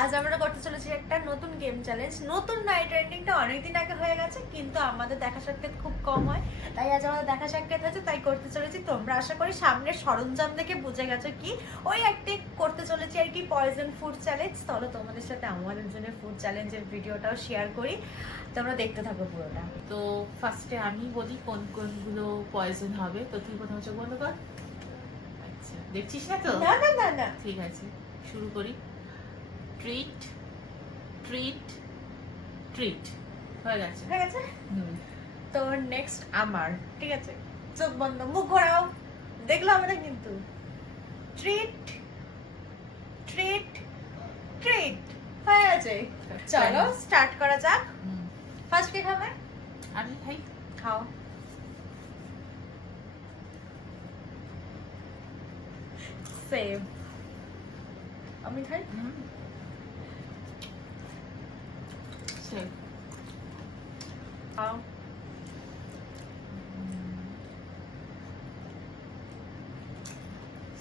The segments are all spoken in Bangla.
আজ আমরা করতে চলেছি একটা নতুন গেম চ্যালেঞ্জ। নতুন না, এই ট্রেন্ডিংটা অনেকদিন আগে হয়ে গেছে, কিন্তু আমাদের দেখা সাক্ষাৎ খুব কম হয়, তাই আজ আমাদের দেখা সাক্ষাৎ হয়েছে, তাই করতে চলেছি। তোমরা আশা করি সামনের সরঞ্জাম দেখে বুঝে গেছো কি ওই একটি করতে চলেছি আর কি, পয়জন ফুড চ্যালেঞ্জ। চলো তোমাদের সাথে আমাদের জন্য ফুড চ্যালেঞ্জের ভিডিওটাও শেয়ার করি, তোমরা দেখতে থাকো পুরোটা। তো ফার্স্টে আমি বলি কোন কোনগুলো পয়জন হবে। তো তুই প্রথমে চোখ বন্ধ কর। আচ্ছা, দেখছিস না তো? না না না না, ঠিক আছে, শুরু করি। ট্রিট ট্রিট ট্রিট হয়ে গেছে। ঠিক আছে। হুম, তো নেক্সট আমার, ঠিক আছে, চোখ বন্ধ, মুখ ঘোরাও, দেখলো আমরা কিন্তু। ট্রিট ট্রিট ট্রিট হয়ে গেছে। চলো স্টার্ট করা যাক। হুম। ফার্স্ট কে খাবে? আমি খাই। খাও। সেভ। আমি খাই। হুম। সেভ। খাও।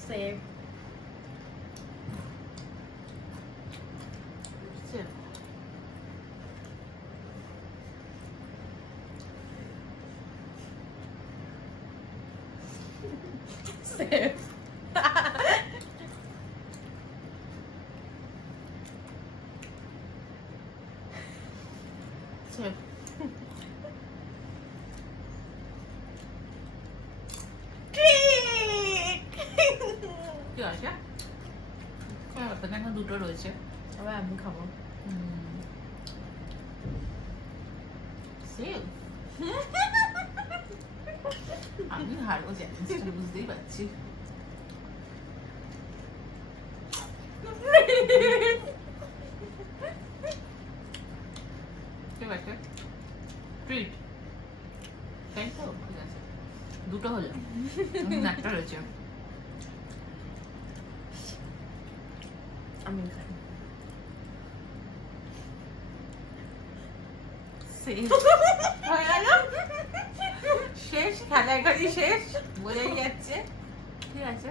Save. Save. Save. Save. Treat. কি আছে? এখন দুটো রয়েছে। আবার আমি খাবো। সেভ। আমি হারবো জানি, সেটা বুঝতেই পারছি। ঠিক আছে, ট্রিট তাই তো? ঠিক আছে, দুটো হলো, একটা রয়েছে। আমি খাই। Save. হয়ে গেল, শেষ, খেলা করি শেষ, বোঝাই যাচ্ছে। ঠিক আছে,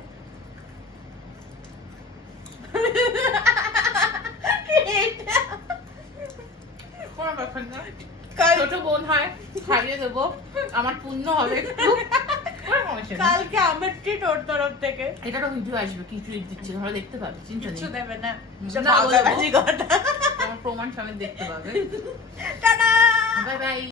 কোনো ব্যাপার না। ছোট বোন হয়, খাইয়ে দেবো, আমার পুণ্য হবে একটু। কোনো সমস্যা নেই। কালকে আমার ট্রিট ওর তরফ থেকে। এটারও ভিডিও আসবে, কি ট্রিট দিচ্ছে তোমরা দেখতে পাবে, চিন্তা কিছু নেই। দেবে না, না, বাজি কথা। তোমার প্রমাণ সমেত দেখতে পাবে। টাটা। Bye bye.